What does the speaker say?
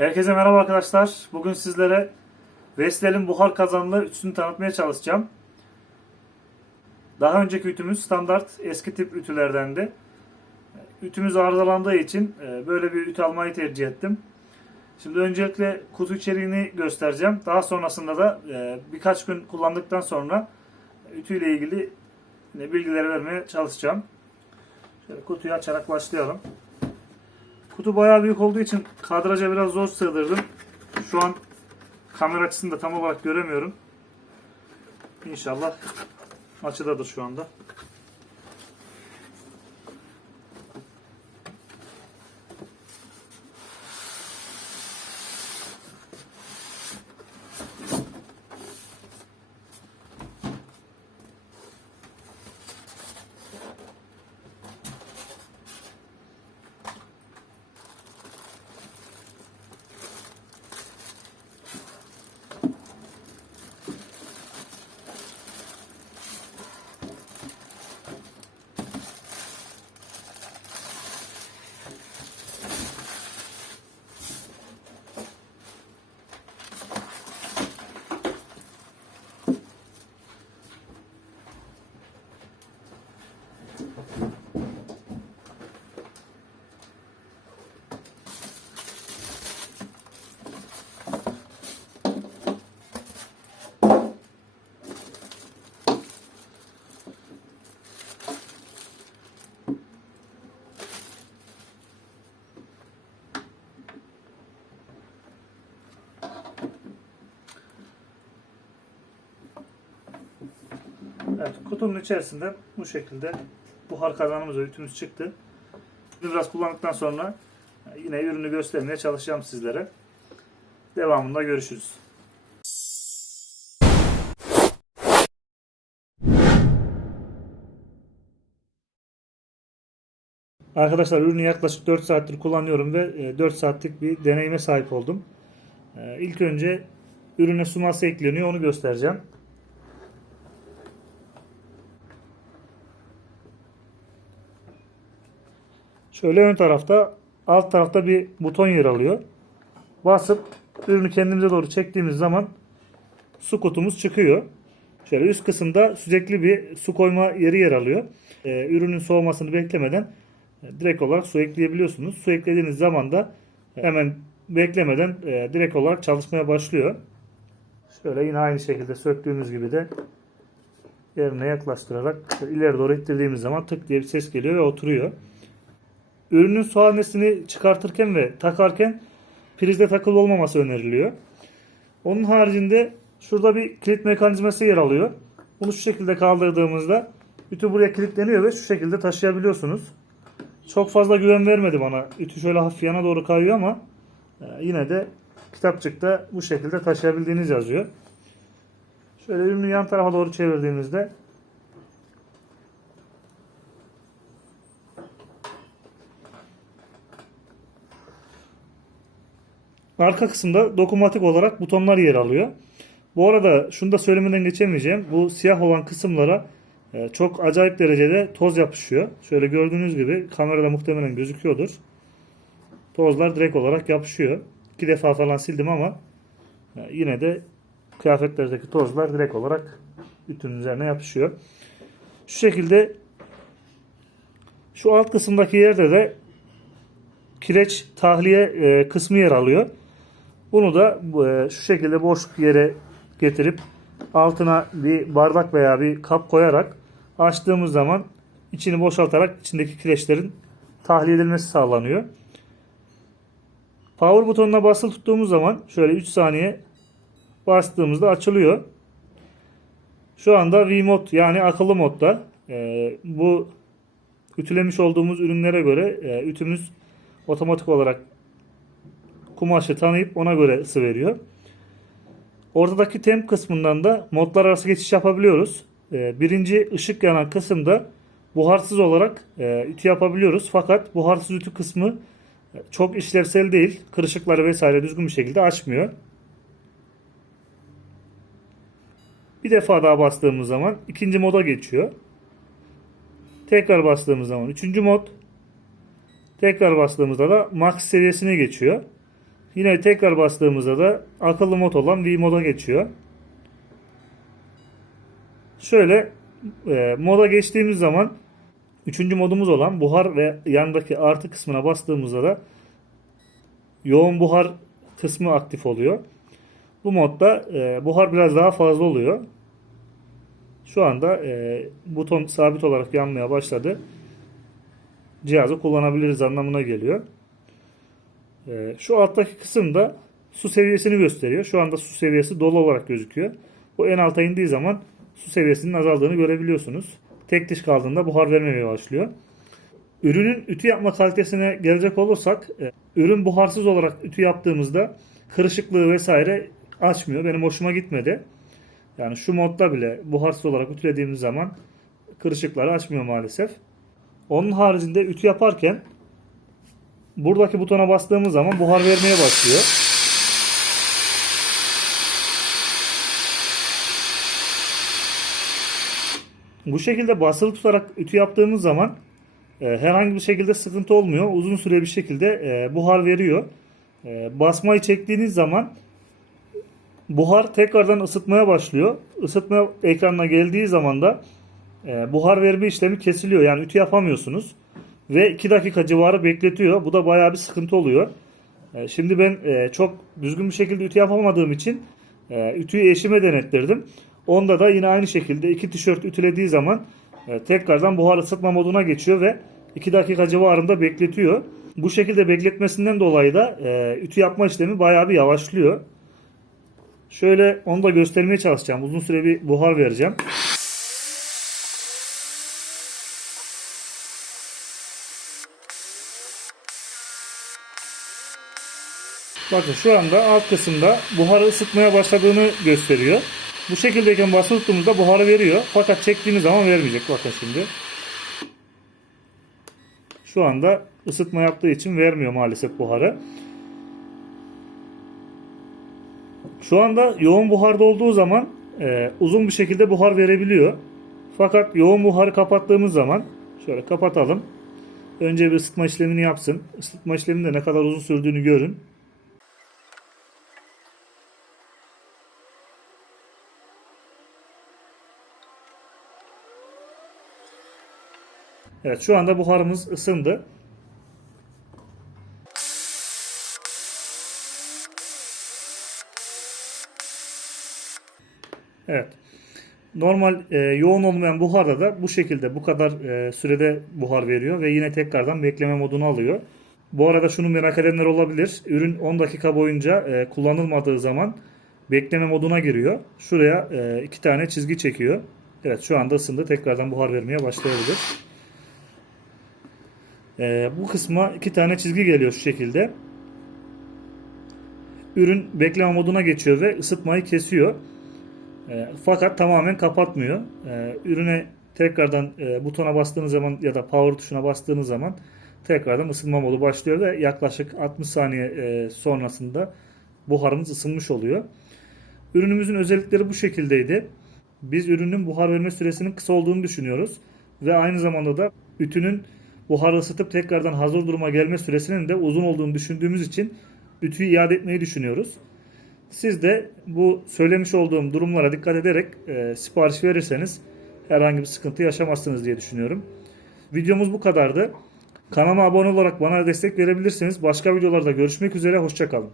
Herkese merhaba arkadaşlar. Bugün sizlere Vestel'in buhar kazanlı ütüsünü tanıtmaya çalışacağım. Daha önceki ütümüz standart eski tip ütülerdendi. Ütümüz arızalandığı için e, böyle bir ütü almayı tercih ettim. Şimdi öncelikle kutu içeriğini göstereceğim. Daha sonrasında da e, birkaç gün kullandıktan sonra ütüyle ilgili bilgileri vermeye çalışacağım. Şöyle kutuyu açarak başlayalım. Kutu bayağı büyük olduğu için kadraja biraz zor sığdırdım. Şu an kamera açısını da tam olarak göremiyorum. İnşallah açıdadır şu anda. Evet, kutunun içerisinde bu şekilde buhar kazanımız ve ütümüz çıktı. Biraz kullandıktan sonra yine ürünü göstermeye çalışacağım sizlere. Devamında görüşürüz. Arkadaşlar ürünü yaklaşık 4 saattir kullanıyorum ve e, 4 saatlik bir deneyime sahip oldum. E, İlk önce ürüne su nasıl ekleniyor onu göstereceğim. Şöyle ön tarafta alt tarafta bir buton yer alıyor. Basıp ürünü kendimize doğru çektiğimiz zaman su kutumuz çıkıyor. Şöyle üst kısımda sürekli bir su koyma yeri yer alıyor. Ee, ürünün soğumasını beklemeden e, direkt olarak su ekleyebiliyorsunuz. Su eklediğiniz zaman da hemen beklemeden e, direkt olarak çalışmaya başlıyor. Şöyle yine aynı şekilde söktüğümüz gibi de yerine yaklaştırarak ileri doğru ittirdiğimiz zaman tık diye bir ses geliyor ve oturuyor. Ürünün su hanesini çıkartırken ve takarken prizde takılı olmaması öneriliyor. Onun haricinde şurada bir kilit mekanizması yer alıyor. Bunu şu şekilde kaldırdığımızda ütü buraya kilitleniyor ve şu şekilde taşıyabiliyorsunuz. Çok fazla güven vermedi bana. Ütü şöyle hafif yana doğru kayıyor ama e, yine de kitapçıkta bu şekilde taşıyabildiğiniz yazıyor. Şöyle ürünü yan tarafa doğru çevirdiğimizde Arka kısımda dokunmatik olarak butonlar yer alıyor. Bu arada şunu da söylemeden geçemeyeceğim. Bu siyah olan kısımlara e, çok acayip derecede toz yapışıyor. Şöyle gördüğünüz gibi kamerada muhtemelen gözüküyordur. Tozlar direkt olarak yapışıyor. İki defa falan sildim ama e, yine de kıyafetlerdeki tozlar direkt olarak ütünün üzerine yapışıyor. Şu şekilde şu alt kısımdaki yerde de kireç tahliye e, kısmı yer alıyor. Bunu da e, şu şekilde boş bir yere getirip altına bir bardak veya bir kap koyarak açtığımız zaman içini boşaltarak içindeki kireçlerin tahliye edilmesi sağlanıyor. Power butonuna basılı tuttuğumuz zaman şöyle 3 saniye bastığımızda açılıyor. Şu anda V-Mod yani akıllı modda. E, bu ütülemiş olduğumuz ürünlere göre e, ütümüz otomatik olarak kumaşı tanıyıp ona göre ısı veriyor. Ortadaki temp kısmından da modlar arası geçiş yapabiliyoruz. Ee, birinci ışık yanan kısımda buharsız olarak e, ütü yapabiliyoruz. Fakat buharsız ütü kısmı e, çok işlevsel değil. Kırışıkları vesaire düzgün bir şekilde açmıyor. Bir defa daha bastığımız zaman ikinci moda geçiyor. Tekrar bastığımız zaman üçüncü mod. Tekrar bastığımızda da max seviyesine geçiyor. Yine tekrar bastığımızda da akıllı mod olan V moda geçiyor. Şöyle e, moda geçtiğimiz zaman üçüncü modumuz olan buhar ve yandaki artı kısmına bastığımızda da yoğun buhar kısmı aktif oluyor. Bu modda e, buhar biraz daha fazla oluyor. Şu anda e, buton sabit olarak yanmaya başladı. Cihazı kullanabiliriz anlamına geliyor. E, şu alttaki kısımda su seviyesini gösteriyor. Şu anda su seviyesi dolu olarak gözüküyor. Bu en alta indiği zaman su seviyesinin azaldığını görebiliyorsunuz. Tek diş kaldığında buhar vermemeye başlıyor. Ürünün ütü yapma kalitesine gelecek olursak, e, ürün buharsız olarak ütü yaptığımızda kırışıklığı vesaire açmıyor. Benim hoşuma gitmedi. Yani şu modda bile buharsız olarak ütülediğimiz zaman kırışıkları açmıyor maalesef. Onun haricinde ütü yaparken buradaki butona bastığımız zaman buhar vermeye başlıyor. Bu şekilde basılı tutarak ütü yaptığımız zaman e, herhangi bir şekilde sıkıntı olmuyor. Uzun süre bir şekilde e, buhar veriyor. E, basmayı çektiğiniz zaman buhar tekrardan ısıtmaya başlıyor. Isıtma ekranına geldiği zaman da e, buhar verme işlemi kesiliyor. Yani ütü yapamıyorsunuz. Ve 2 dakika civarı bekletiyor. Bu da bayağı bir sıkıntı oluyor. E, şimdi ben e, çok düzgün bir şekilde ütü yapamadığım için e, ütüyü eşime denettirdim. Onda da yine aynı şekilde iki tişört ütülediği zaman e, tekrardan buhar ısıtma moduna geçiyor ve 2 dakika civarında bekletiyor. Bu şekilde bekletmesinden dolayı da e, ütü yapma işlemi bayağı bir yavaşlıyor. Şöyle onu da göstermeye çalışacağım. Uzun süre bir buhar vereceğim. Bakın şu anda alt kısımda buharı ısıtmaya başladığını gösteriyor. Bu şekildeyken tuttuğumuzda buharı veriyor. Fakat çektiğimiz zaman vermeyecek. Bakın şimdi. Şu anda ısıtma yaptığı için vermiyor maalesef buharı. Şu anda yoğun buharda olduğu zaman e, uzun bir şekilde buhar verebiliyor. Fakat yoğun buharı kapattığımız zaman şöyle kapatalım. Önce bir ısıtma işlemini yapsın. Isıtma işleminde ne kadar uzun sürdüğünü görün. Evet şu anda buharımız ısındı. Evet. Normal e, yoğun olmayan buharda da bu şekilde bu kadar e, sürede buhar veriyor ve yine tekrardan bekleme modunu alıyor. Bu arada şunu merak edenler olabilir. Ürün 10 dakika boyunca e, kullanılmadığı zaman bekleme moduna giriyor. Şuraya e, iki tane çizgi çekiyor. Evet şu anda ısındı. Tekrardan buhar vermeye başlayabilir. E, bu kısma iki tane çizgi geliyor şu şekilde. Ürün bekleme moduna geçiyor ve ısıtmayı kesiyor. E, fakat tamamen kapatmıyor. E, ürüne tekrardan e, butona bastığınız zaman ya da power tuşuna bastığınız zaman tekrardan ısınma modu başlıyor ve yaklaşık 60 saniye e, sonrasında buharımız ısınmış oluyor. Ürünümüzün özellikleri bu şekildeydi. Biz ürünün buhar verme süresinin kısa olduğunu düşünüyoruz ve aynı zamanda da ütünün buharı ısıtıp tekrardan hazır duruma gelme süresinin de uzun olduğunu düşündüğümüz için ütüyü iade etmeyi düşünüyoruz. Siz de bu söylemiş olduğum durumlara dikkat ederek e, sipariş verirseniz herhangi bir sıkıntı yaşamazsınız diye düşünüyorum. Videomuz bu kadardı. Kanalıma abone olarak bana destek verebilirsiniz. Başka videolarda görüşmek üzere. Hoşçakalın.